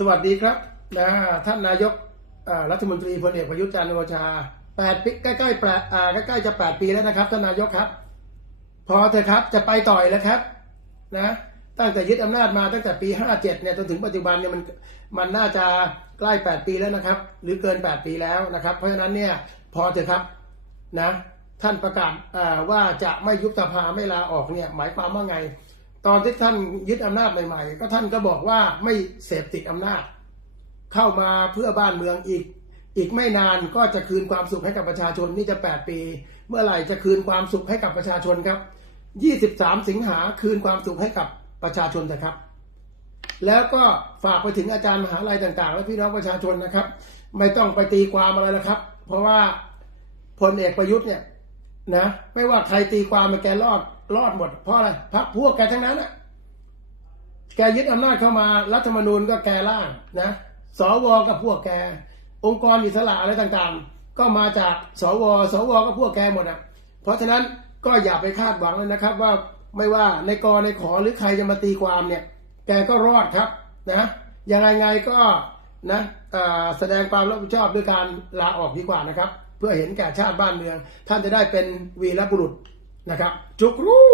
สวัสดีครับนะท่านนายกรัฐมนตรีพลเอกประยุทธ์จันทร์โอชาแปดปีใกล้ๆแปดใกล้ๆจะแปดปีแล้วนะครับท่านนายกครับ พอเถอะครับจะไปต่อยแล้วครับนะตั้งแต่ยึดอำนาจมาตั้งแต่ปี57เจ็ดเนี่ยจนถึงปัจจุบันเนี่ยมันมันน่าจะใกล้8ปีแล้วนะครับ หรือเกิน8ปีแล้วนะครับ เพราะฉะนั้นเนี่ยพอเถอะครับนะท่านประกาศว่าจะไม่ยุบสภาไม่ลาออกเนี่ยหมายความว่าไง ตอนที่ท่านยึดอำนาจใหม่ๆ ก็ท่านก็บอกว่าไม่เสพติดอำนาจ เข้ามาเพื่อบ้านเมืองอีก อีกไม่นานก็จะคืนความสุขให้กับประชาชนนี่จะ 8 ปี เมื่อไหร่จะคืนความสุขให้กับประชาชนครับ 23 สิงหาคืนความสุขให้กับประชาชนนะครับ แล้วก็ฝากไปถึงอาจารย์มหาลัยต่างๆ และพี่น้องประชาชนนะครับ ไม่ต้องไปตีความอะไรนะครับ เพราะว่าพลเอกประยุทธ์เนี่ย นะไม่ว่าใครตีความมันแกรอดรอดหมด เพราะอะไรพักพวกแกทั้งนั้นอะแกยึดอำนาจเข้ามารัฐธรรมนูญก็แกร่างนะสวกับพวกแก องค์กรอิสระอะไรต่างๆ ก็มาจากสว สวก็พวกแกหมดอะ เพราะฉะนั้นก็อย่าไปคาดหวังเลยนะครับ ว่าไม่ว่าในกรในขอหรือใครจะมาตีความเนี่ย แกก็รอดครับนะยังไงไงก็นะแสดงความรับผิดชอบด้วยการลาออกดีกว่านะครับ เพื่อเห็นแก่ชาติบ้านเมือง ท่านจะได้เป็นวีรบุรุษนะครับ จุกรู้